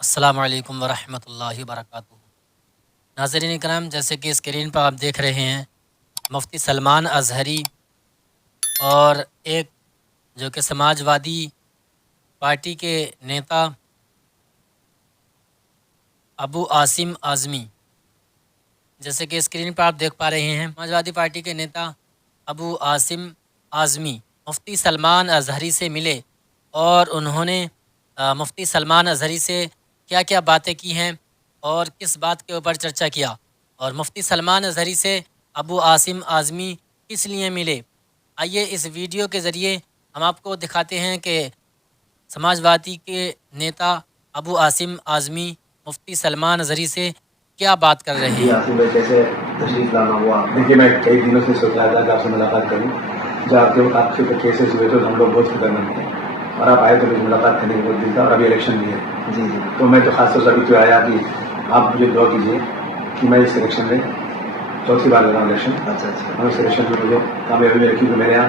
السلام علیکم ورحمۃ اللہ وبرکاتہ۔ ناظرین کرام، جیسے کہ اسکرین پر آپ دیکھ رہے ہیں، مفتی سلمان اظہری اور ایک جو کہ سماج وادی پارٹی کے نیتا ابو عاصم اعظمی، جیسے کہ اسکرین پر آپ دیکھ پا رہے ہیں، سماج وادی پارٹی کے نیتا ابو عاصم اعظمی مفتی سلمان اظہری سے ملے اور انہوں نے مفتی سلمان اظہری سے کیا کیا باتیں کی ہیں اور کس بات کے اوپر چرچا کیا، اور مفتی سلمان اظہری سے ابو عاصم اعظمی کس لیے ملے۔ آئیے اس ویڈیو کے ذریعے ہم آپ کو دکھاتے ہیں کہ سماج وادی کے نیتا ابو عاصم اعظمی مفتی سلمان اظہری سے کیا بات کر رہے ہیں۔ عاصم بھائی کیسے تشریف لانا ہوا؟ دیکھیے، میں کئی دنوں سے سوچ رہا تھا کہ آپ سے ملاقات کروں، جب آپ کے کیسز ہوئے تو ہم لوگ بہت فکر مند تھے اور آپ آئے تو مجھے ملاقات کرنے کا بہت دل تھا، اور ابھی الیکشن بھی ہے جی تو میں تو خاص طور سے ابھی تو آیا کہ آپ مجھے دعا کیجیے کہ میں اس الیکشن میں چوتھی بار لڑ رہا ہوں الیکشن۔ اچھا اس الیکشن میں مجھے کامیابی میں رکھی کہ میرے یہاں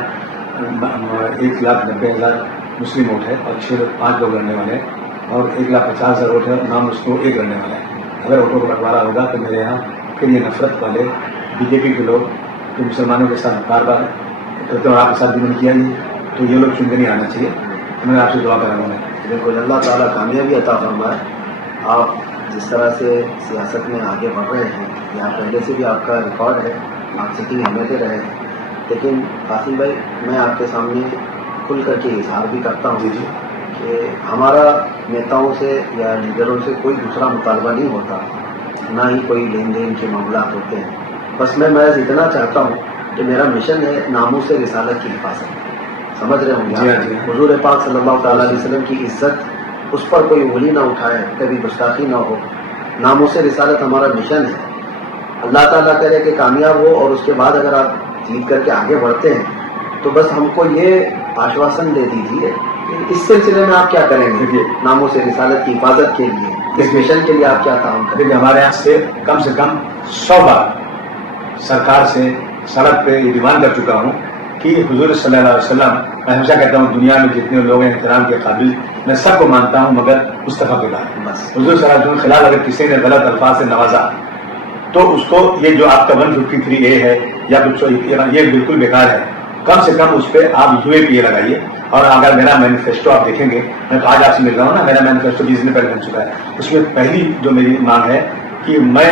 1,90,000 مسلم ووٹ ہے اور 5 لوگ لڑنے والے ہیں، اور 1,50,000 ووٹ ہے نام اس کو ایک لڑنے والا ہے۔ اگر ووٹوں کا بٹوارا ہوگا تو میرے یہاں پھر یہ نفرت والے بی جے پی کے لوگ جو مسلمانوں کے ساتھ بار بار کرتے ہیں اور آپ کے ساتھ بھی نہیں کیا تو یہ لوگ چن کے نہیں آنا چاہیے۔ میں آپ سے دعا کر رہا ہوں۔ بالکل، اللہ تعالیٰ کامیابی عطا فرمائے۔ آپ جس طرح سے سیاست میں آگے بڑھ رہے ہیں، یا پہلے سے بھی آپ کا ریکارڈ ہے، آپ سٹنگ ہمیتے رہے ہیں، لیکن عاصم بھائی میں آپ کے سامنے کھل کر کے اظہار بھی کرتا ہوں کہ ہمارا نیتاؤں سے یا لیڈروں سے کوئی دوسرا مطالبہ نہیں ہوتا، نہ ہی کوئی لین دین کے معاملات ہوتے ہیں۔ بس میں محض اتنا چاہتا ہوں کہ میرا مشن ہے ناموس رسالت کی حفاظت۔ سمجھ رہے ہوں گے حضور پاک صلی اللہ تعالیٰ علیہ وسلم کی عزت، اس پر کوئی انگلی نہ اٹھائے، کبھی گستاخی نہ ہو، ناموس رسالت ہمارا مشن ہے۔ اللہ تعالیٰ کرے کہ کامیاب ہو، اور اس کے بعد اگر آپ جیت کر کے آگے بڑھتے ہیں تو بس ہم کو یہ آشواسن دے دیجیے کہ اس سلسلے میں آپ کیا کریں گے ناموس رسالت کی حفاظت کے لیے، اس مشن کے لیے آپ کیا کام کریں گے۔ ہمارے یہاں سے کم 100 بار سرکار سے سڑک پہ یہ ڈیمانڈ کر چکا ہوں کہ حضور صلی اللہ علیہ وسلم، میں ہمیشہ کہتا ہوں دنیا میں جتنے لوگ ہیں احترام کے قابل میں سب کو مانتا ہوں، مگر مصطفیٰ کے بعد حضور صلی اللہ علیہ وسلم کے خلاف اگر کسی نے غلط الفاظ سے نوازا تو اس کو یہ جو آپ کا 153A ہے یا کچھ یہ بالکل بیکار ہے۔ کم سے کم اس پہ آپ UAPA لگائیے۔ اور اگر میرا مینیفیسٹو آپ دیکھیں گے، میں تو آج آپ سے مل رہا ہوں نا، میرا مینیفیسٹو 20 دن پہلے بن چکا ہے، اس میں پہلی جو میری مانگ ہے کہ میں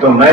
تو میں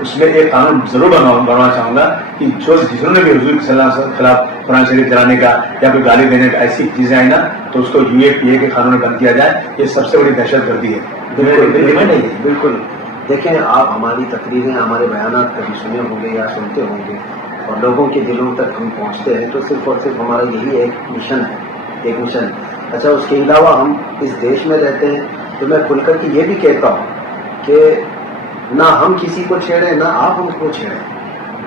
اس میں ایک قانون ضرور بنوانا چاہوں گا کہ جنہوں نے بھی حضور صلی اللہ علیہ وسلم کے خلاف قرآن شریف جلانے کا یا کوئی گالی دینے کا ایسی چیزیں آئی نا تو اس کو UAPA کے قانون میں بند کیا جائے۔ یہ سب سے بڑی دہشت گردی ہے۔ بالکل، دیکھیں آپ ہماری تقریریں، ہمارے بیانات کبھی سنے ہوں گے یا سنتے ہوں گے، اور لوگوں کے دلوں تک ہم پہنچتے ہیں تو صرف اور صرف ہمارا یہی ایک مشن ہے۔ اچھا، اس کے علاوہ ہم اس دیش میں رہتے ہیں تو میں کھل کر کے یہ بھی کہتا ہوں کہ نہ ہم کسی کو چھیڑیں نہ آپ ہم کو چھیڑیں۔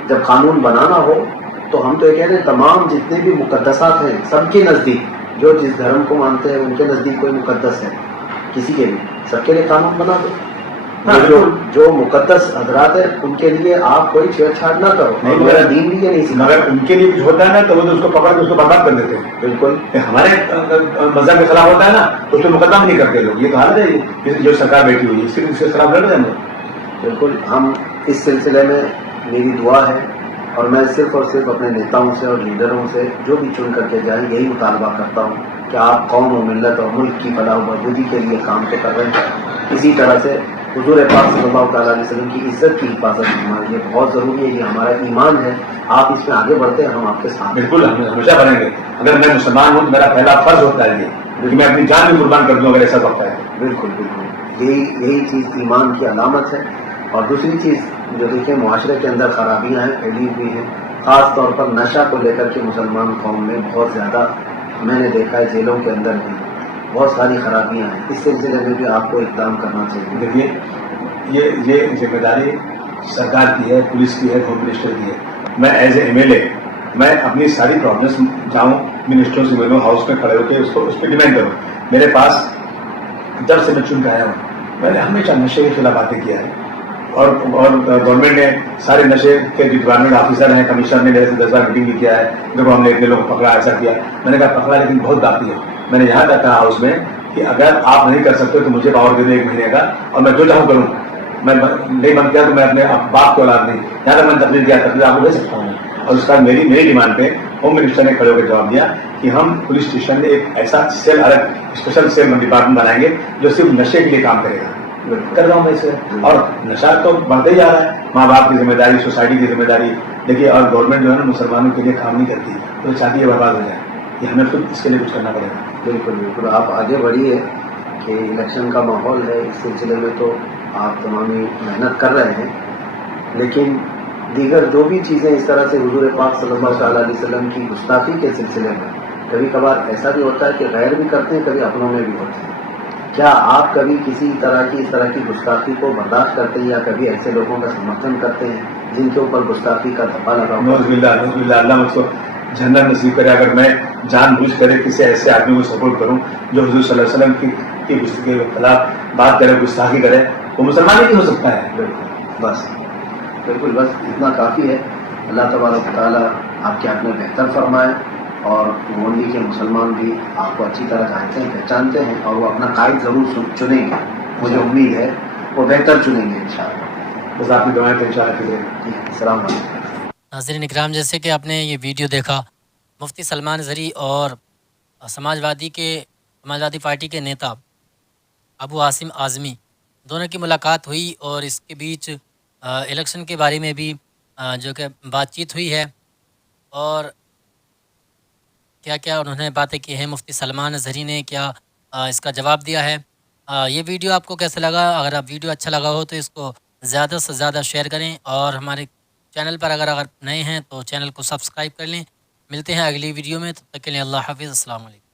جب قانون بنانا ہو تو ہم تو یہ کہہ رہے ہیں تمام جتنے بھی مقدسات ہیں سب کے نزدیک، جو جس دھرم کو مانتے ہیں ان کے نزدیک کوئی مقدس ہے کسی کے بھی، سب کے لیے قانون بنا دو۔ جو مقدس حضرات ہیں ان کے لیے آپ کوئی چھیڑ چھاڑ نہ کرو، میرا دین بھی یہ نہیں سکھاتا۔ اگر ان کے لیے کچھ ہوتا ہے نا تو وہ اس کو پکڑ کے اس کو برباد کر دیتے ہیں۔ بالکل، ہمارے مذہب کے خلاف ہوتا ہے نا تو اس کو مقدمہ نہیں کرتے لوگ۔ یہ تو حالت ہے جو سرکار بیٹھی ہوئی ہے، اس کے خلاف لڑ رہے ہیں۔ بالکل، ہم اس سلسلے میں میری دعا ہے، اور میں صرف اور صرف اپنے نیتاؤں سے اور لیڈروں سے جو بھی چن کر کے جائیں یہی مطالبہ کرتا ہوں کہ آپ قوم و ملت اور ملک کی فلاح و بہبودی کے لیے کام تو کر رہے ہیں، اسی طرح سے حضور پاک صلی اللہ تعالیٰ علیہ وسلم کی عزت کی حفاظت کرنا یہ بہت ضروری ہے، یہ ہمارا ایمان ہے۔ آپ اس میں آگے بڑھتے ہیں، ہم آپ کے ساتھ۔ بالکل، ہم ہمیشہ بڑھیں گے۔ اگر میں مسلمان ہوں تو میرا پہلا فرض ہوتا ہے یہ کہ میں اپنی جان بھی قربان کر دوں اگر ایسا وقت ہے۔ بالکل بالکل، یہی چیز ایمان کی علامت ہے۔ اور دوسری چیز جو دیکھیں معاشرے کے اندر خرابیاں ہیں، پھیلی ہوئی ہیں، خاص طور پر نشہ کو لے کر کے مسلمان قوم میں بہت زیادہ میں نے دیکھا ہے، جیلوں کے اندر بھی بہت ساری خرابیاں ہیں، اس سلسلے میں بھی آپ کو اقدام کرنا چاہیے۔ دیکھیے یہ ذمہ داری سرکار کی ہے، پولیس کی ہے، ہوم منسٹر کی ہے۔ میں ایز اے MLA میں اپنی ساری پرابلمس جاؤں منسٹروں سے ملوں، ہاؤس میں کھڑے ہو کے اس پہ ڈیمانڈ کروں۔ میرے پاس جب سے میں چن کے آیا ہوں میں نے ہمیشہ نشے کے خلاف باتیں کیا ہے، اور گورنمنٹ نے سارے نشے کے جو ڈپارٹمنٹ آفیسر ہیں کمشنر نے میرے سے 10 بار میٹنگ بھی کیا ہے، جب ہم نے اتنے لوگ پکڑا ایسا کیا. میں نے کہا پکڑا لیکن بہت باقی ہے. میں نے یہاں تک کہا ہاؤس میں کہ اگر آپ نہیں کر سکتے تو مجھے پاور دے دیں 1 مہینے کا اور میں جو چاہوں کروں. میں نہیں بند کیا تو میں اپنے باپ کو اولاد نہیں. یہاں تک میں نے تقریر کیا، تقریر آپ کو دے سکتا ہوں. اور اس کا میری ڈیمانڈ پہ ہوم منسٹر نے کھڑے ہو کر جواب دیا کہ ہم پولیس اسٹیشن میں ایک ایسا سیل الگ اسپیشل سیل ڈپارٹمنٹ بنائیں گے جو صرف نشے کے لیے کام کرے گا. کر رہا ہوں میں اسے. اور نشہ تو بڑھتے ہی جا رہا ہے. ماں باپ کی ذمہ داری، سوسائٹی کی ذمہ داری دیکھیے. اور گورنمنٹ جو ہے نا مسلمانوں کے لیے کام نہیں کرتی، تو چاہتی ہے برباد ہو جائے. یہ ہمیں خود اس کے لیے کچھ کرنا پڑے گا. بالکل بالکل آپ آگے بڑھیے کہ الیکشن کا ماحول ہے، اس سلسلے میں تو آپ تمامی محنت کر رہے ہیں، لیکن دیگر جو بھی چیزیں اس طرح سے حضور پاک صلی اللہ تعالیٰ علیہ وسلم کی گستاخی کے سلسلے میں کبھی کبھار ایسا بھی ہوتا ہے کہ غیر بھی کرتے ہیں، کبھی اپنوں میں بھی ہوتے ہیں. کیا آپ کبھی کسی اس طرح کی گستاخی کو برداشت کرتے ہیں یا کبھی ایسے لوگوں کا سمرتھن کرتے ہیں جن کے اوپر گستاخی کا دھبا لگا ہوا؟ نوز باللہ اللہ مجھ کو جنت نصیب کرے. اگر میں جان بوجھ کرے کسی ایسے آدمی کو سپورٹ کروں جو حضور صلی اللہ علیہ وسلم کے خلاف بات کرے، گستاخی کرے، وہ مسلمان ہی نہیں ہو سکتا ہے. بالکل بس اتنا کافی ہے. اللہ تبارک و تعالیٰ آپ کے حق میں بہتر فرمائے، اور گونڈی کے مسلمان بھی آپ کو اچھی طرح جانتے ہیں، پہچانتے ہیں، اور وہ اپنا قائد ضرور چنیں گے. مجھے امید ہے وہ بہتر چنیں گے انشاءاللہ. بس آپ کی دعائیں تو انشاءاللہ. السلام علیکم. ناظرین اکرام، جیسے کہ آپ نے یہ ویڈیو دیکھا، مفتی سلمان اظہری اور سماجوادی پارٹی کے نیتا ابو عاصم اعظمی دونوں کی ملاقات ہوئی، اور اس کے بیچ الیکشن کے بارے میں بھی جو کہ بات چیت ہوئی ہے، اور کیا کیا انہوں نے باتیں کی ہیں. مفتی سلمان اظہری نے کیا اس کا جواب دیا ہے. یہ ویڈیو آپ کو کیسے لگا؟ اگر آپ ویڈیو اچھا لگا ہو تو اس کو زیادہ سے زیادہ شیئر کریں، اور ہمارے چینل پر اگر نئے ہیں تو چینل کو سبسکرائب کر لیں. ملتے ہیں اگلی ویڈیو میں، تب تک کے لیے اللہ حافظ. السلام علیکم.